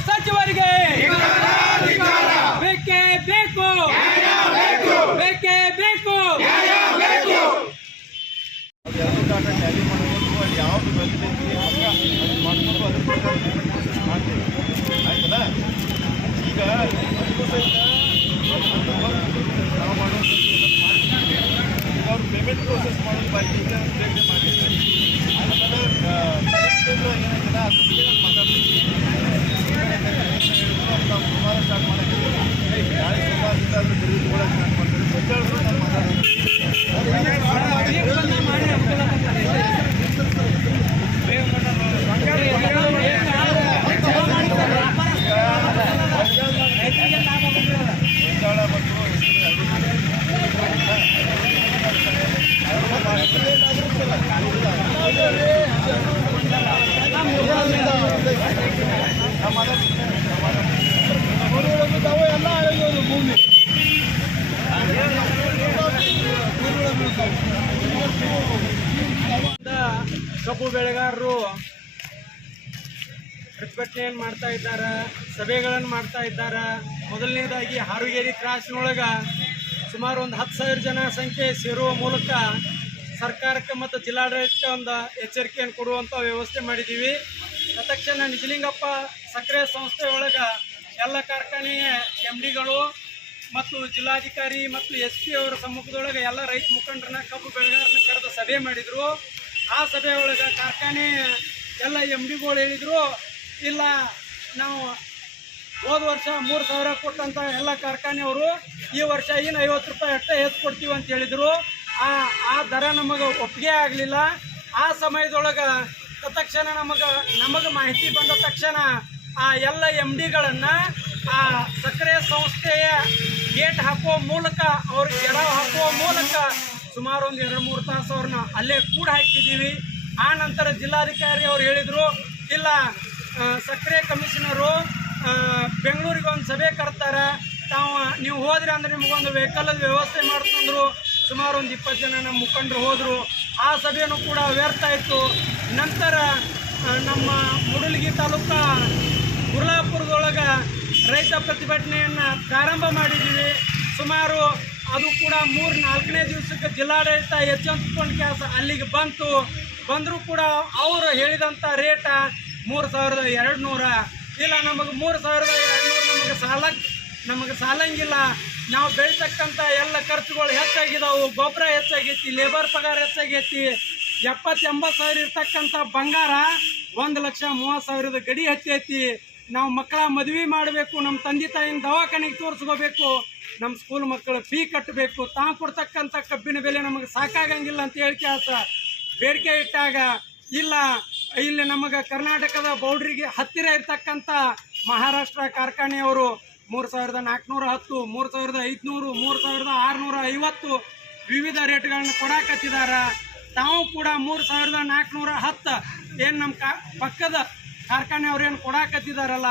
ಉಸ್ತುವಾರಿ ಸಚಿವರಿಗೆ ಬೇಕೇ ಬೇಕು ಬೇಕೇ ಬೇಕು ಎರಡು ಡಾಟಾ ಟ್ಯಾಲಿ ಮಾಡಬೇಕು ಅಲ್ಲಿ ಯಾವುದು ಬಂದೈತಿ ಅಂತ ಅದು ಮಾಡ್ಕೊಂಡು ಅದ್ರ ಪ್ರಕಾರ process ಮಾಡ್ತೀವಿ ಆಯ್ತಲ್ಲ ಈಗ ಅದಕ್ಕೂ ಸಹಿತ ಒಂದು work ನಾವು ಮಾಡೋದು ಮಾಡ್ತೀವಿ ಈಗ ಅವ್ರು ಪೇಮೆಂಟ್ ಪ್ರೋಸೆಸ್ ಮಾಡೋದು ಬಾಕಿ ಇದೆ ಅಂತ ಬೇಗನೆ ಮಾಡಿರ್ತಾರೆ ಆಮೇಲೆ ಏನಾಗಿಲ್ಲ ಅದ್ರ ಬಗ್ಗೆ ನಾನು ಮಾತಾಡ್ತೀನಿ ಮಾಡ್ತಾರೆ ಬಜ್ಜಾಳು ನಾನು ಮಾತಾಡ್ತೀನಿ ಗೊಂಜಾಳ ಕಬ್ಬು ಬೆಳೆಗಾರರು ಪ್ರತಿಭಟನೆಯನ್ನು ಮಾಡ್ತಾ ಇದ್ದಾರೆ ಸಭೆಗಳನ್ನು ಮಾಡ್ತಾ ಇದ್ದಾರೆ, ಮೊದಲನೇದಾಗಿ ಹಾರುಗೇರಿ ಕ್ರಾಸ್ನೊಳಗೆ ಸುಮಾರು ಒಂದು ಹತ್ತು ಸಾವಿರ ಜನ ಸಂಖ್ಯೆ ಸೇರುವ ಮೂಲಕ ಸರ್ಕಾರಕ್ಕೆ ಮತ್ತು ಜಿಲ್ಲಾಡಳಿತಕ್ಕೆ ಒಂದು ಎಚ್ಚರಿಕೆಯನ್ನು ಕೊಡುವಂಥ ವ್ಯವಸ್ಥೆ ಮಾಡಿದ್ದೀವಿ ತಕ್ಷಣ ನಿಜಲಿಂಗಪ್ಪ ಸಕ್ಕರೆ ಸಂಸ್ಥೆ ಒಳಗೆ ಎಲ್ಲ ಕಾರ್ಖಾನೆಯ ಎಂ ಡಿಗಳು ಮತ್ತು ಜಿಲ್ಲಾಧಿಕಾರಿ ಮತ್ತು ಎಸ್ ಪಿ ಅವರ ಸಮ್ಮುಖದೊಳಗೆ ಎಲ್ಲ ರೈತ ಮುಖಂಡರನ್ನ, ಕಬ್ಬು ಬೆಳೆಗಾರನ ಕರೆದು ಸಭೆ ಮಾಡಿದರು. ಆ ಸಭೆ ಒಳಗೆ ಕಾರ್ಖಾನೆ ಎಲ್ಲ ಎಂ ಡಿಗಳು ಹೇಳಿದರು, ಇಲ್ಲ, ನಾವು ಹೋದ ವರ್ಷ ಮೂರು ಸಾವಿರ ಕೊಟ್ಟಂತ ಎಲ್ಲ ಕಾರ್ಖಾನೆಯವರು ಈ ವರ್ಷ ಏನು ಐವತ್ತು ರೂಪಾಯಿ ಅಷ್ಟೇ ಹೆಚ್ಚು ಕೊಡ್ತೀವಿ ಅಂತ ಹೇಳಿದರು. ಆ ಆ ದರ ನಮಗೆ ಒಪ್ಪಿಗೆ ಆಗಲಿಲ್ಲ. ಆ ಸಮಯದೊಳಗೆ ತಕ್ಷಣ ನಮಗೆ ನಮಗೆ ಮಾಹಿತಿ ಬಂದ ತಕ್ಷಣ ಆ ಎಲ್ಲ ಎಂ ಡಿಗಳನ್ನು ಆ ಸಕ್ಕರೆ ಸಂಸ್ಥೆಯ ಗೇಟ್ ಹಾಕುವ ಮೂಲಕ, ಅವ್ರಿಗೆ ಗೆರವು ಹಾಕುವ ಮೂಲಕ ಸುಮಾರು ಒಂದು ಎರಡು ಮೂರು ತಾಸು ಅವ್ರನ್ನ ಅಲ್ಲೇ ಕೂಡ ಹಾಕಿದ್ದೀವಿ. ಆ ನಂತರ ಜಿಲ್ಲಾಧಿಕಾರಿ ಅವ್ರು ಹೇಳಿದರು, ಇಲ್ಲ ಸಕ್ಕರೆ ಕಮಿಷನರು ಬೆಂಗಳೂರಿಗೆ ಒಂದು ಸಭೆ ಕರ್ತಾರೆ ತಾವು, ನೀವು ಹೋದ್ರಿ ಅಂದ್ರೆ ನಿಮಗೊಂದು ವೆಹಿಕಲ್ ವ್ಯವಸ್ಥೆ ಮಾಡ್ತಂದ್ರು ಸುಮಾರು ಒಂದು ಇಪ್ಪತ್ತು ಜನ ನಮ್ಮ ಮುಖಂಡರು ಹೋದರು. ಆ ಸಭೆಯೂ ಕೂಡ ವ್ಯರ್ಥ ಆಯಿತು. ನಂತರ ನಮ್ಮ ಮುಡಲ್ಗಿ ತಾಲೂಕ ಗುರ್ಲಾಪುರದೊಳಗೆ ರೈತ ಪ್ರತಿಭಟನೆಯನ್ನು ಪ್ರಾರಂಭ ಮಾಡಿದ್ದೀವಿ. ಸುಮಾರು ಅದು ಕೂಡ ಮೂರು ನಾಲ್ಕನೇ ದಿವಸಕ್ಕೆ ಜಿಲ್ಲಾಡಳಿತ ಎಚ್ಚೆತ್ಕೊಂಡು ಕೆಲಸ ಅಲ್ಲಿಗೆ ಬಂತು. ಬಂದರೂ ಕೂಡ ಅವರು ಹೇಳಿದಂಥ ರೇಟ ಮೂರು ಸಾವಿರದ ಎರಡು ನೂರ ಇಲ್ಲ, ನಮಗೆ ಮೂರು ಸಾವಿರದ ಎರಡು ನೂರು ನಮಗೆ ಸಾಲ, ನಮಗೆ ಸಾಲಂಗಿಲ್ಲ. ನಾವು ಬೆಳೀತಕ್ಕಂಥ ಎಲ್ಲ ಖರ್ಚುಗಳು ಹೆಚ್ಚಾಗಿದ್ದಾವೆ ಗೊಬ್ಬರ ಹೆಚ್ಚಾಗೈತಿ ಲೇಬರ್ ಪಗಾರ ಹೆಚ್ಚಾಗೈತಿ. ಎಪ್ಪತ್ತೆಂಬತ್ತು ಸಾವಿರ ಇರ್ತಕ್ಕಂಥ ಬಂಗಾರ ಒಂದು ಲಕ್ಷ ಮೂವತ್ತು ಸಾವಿರದ ಗಡಿ ಹತ್ತೈತಿ ನಾವು ಮಕ್ಕಳ ಮದುವೆ ಮಾಡಬೇಕು, ನಮ್ಮ ತಂದೆ ತಾಯಿನ ದವಾಖಾನೆಗೆ ತೋರಿಸ್ಕೋಬೇಕು, ನಮ್ಮ ಸ್ಕೂಲ್ ಮಕ್ಕಳ ಫೀ ಕಟ್ಟಬೇಕು, ತಾವು ಕೊಡ್ತಕ್ಕಂಥ ಕಬ್ಬಿನ ಬೆಲೆ ನಮಗೆ ಸಾಕಾಗಂಗಿಲ್ಲ ಅಂತ ಹೇಳಿ ಕೆಲಸ ಬೇಡಿಕೆ ಇಟ್ಟಾಗ, ಇಲ್ಲ, ಇಲ್ಲಿ ನಮಗೆ ಕರ್ನಾಟಕದ ಬೌಡ್ರಿಗೆ ಹತ್ತಿರ ಇರ್ತಕ್ಕಂಥ ಮಹಾರಾಷ್ಟ್ರ ಕಾರ್ಖಾನೆಯವರು ಮೂರು ಸಾವಿರದ ನಾಲ್ಕುನೂರ ಹತ್ತು, ಮೂರು ಸಾವಿರದ ಐದುನೂರು, ಮೂರು ಸಾವಿರದ ಆರುನೂರ ಐವತ್ತು ವಿವಿಧ ರೇಟ್ಗಳನ್ನ ಕೊಡಾಕತ್ತಿದ್ದಾರೆ ತಾವು ಕೂಡ ಮೂರು ಸಾವಿರದ ನಾಲ್ಕುನೂರ ಹತ್ತು, ಏನು ನಮ್ಮ ಕಾ ಪಕ್ಕದ ಕಾರ್ಖಾನೆಯವ್ರು ಏನು ಕೊಡಾಕತ್ತಿದಾರಲ್ಲ,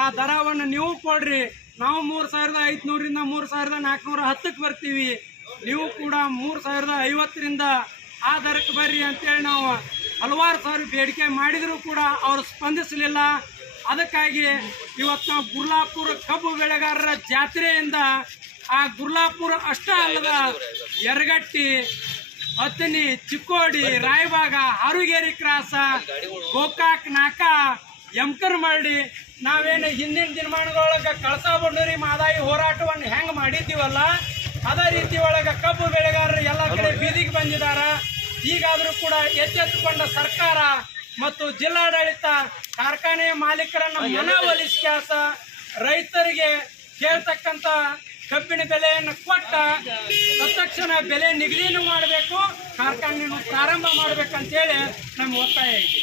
ಆ ದರವನ್ನು ನೀವು ಕೊಡ್ರಿ. ನಾವು ಮೂರು ಸಾವಿರದ ಐದುನೂರಿಂದ ಮೂರು ಸಾವಿರದ ನಾಲ್ಕುನೂರ ಹತ್ತಕ್ಕೆ ಬರ್ತೀವಿ. ನೀವು ಕೂಡ ಮೂರು ಸಾವಿರದ ಐವತ್ತರಿಂದ ಆ ದರಕ್ಕೆ ಬರ್ರಿ ಅಂತೇಳಿ ನಾವು ಹಲವಾರು ಸಾವಿರ ಬೇಡಿಕೆ ಮಾಡಿದರೂ ಕೂಡ ಅವರು ಸ್ಪಂದಿಸಲಿಲ್ಲ. ಅದಕ್ಕಾಗಿ ಇವತ್ತು ಗುರ್ಲಾಪುರ ಕಬ್ಬು ಬೆಳೆಗಾರರ ಜಾತ್ರೆಯಿಂದ ಆ ಗುರ್ಲಾಪುರ ಅಷ್ಟೇ ಅಲ್ಲದ ಯರಗಟ್ಟಿ ಹತ್ತನಿ ಚಿಕ್ಕೋಡಿ ರಾಯಬಾಗ ಆರುಗೇರಿ ಕ್ರಾಸ ಗೋಕಾಕ್ ನಾಕ ಮಾಡಿ ನಾವೇನು ಹಿಂದಿನ ದಿನಮಾನಗಳೊಳಗೆ ಕಳಸಾ ಬಂಡೂರಿ ಮಾದಾಯಿ ಹೋರಾಟವನ್ನು ಹೆಂಗೆ ಮಾಡಿದ್ದೀವಲ್ಲ ಅದೇ ರೀತಿ ಒಳಗೆ ಕಬ್ಬು ಬೆಳೆಗಾರರು ಎಲ್ಲ ಕಡೆ ಬೀದಿಗೆ ಬಂದಿದ್ದಾರೆ ಈಗಾದರೂ ಕೂಡ ಎಚ್ಚೆತ್ತುಕೊಂಡ ಸರ್ಕಾರ ಮತ್ತು ಜಿಲ್ಲಾಡಳಿತ ಕಾರ್ಖಾನೆಯ ಮಾಲೀಕರನ್ನ ಮನವೊಲಿಸಿ ಕೆಲಸ ರೈತರಿಗೆ ಕೇಳ್ತಕ್ಕಂಥ ಕಬ್ಬಿನ ಬೆಲೆಯನ್ನು ಕೊಟ್ಟ ತಕ್ಷಣ ಬೆಲೆ ನಿಗದಿನೂ ಮಾಡಬೇಕು. ಕಾರ್ಖಾನೆಯನ್ನು ಪ್ರಾರಂಭ ಮಾಡಬೇಕಂತೇಳಿ ನಮ್ಮ ಒತ್ತಾಯ ಇದೆ.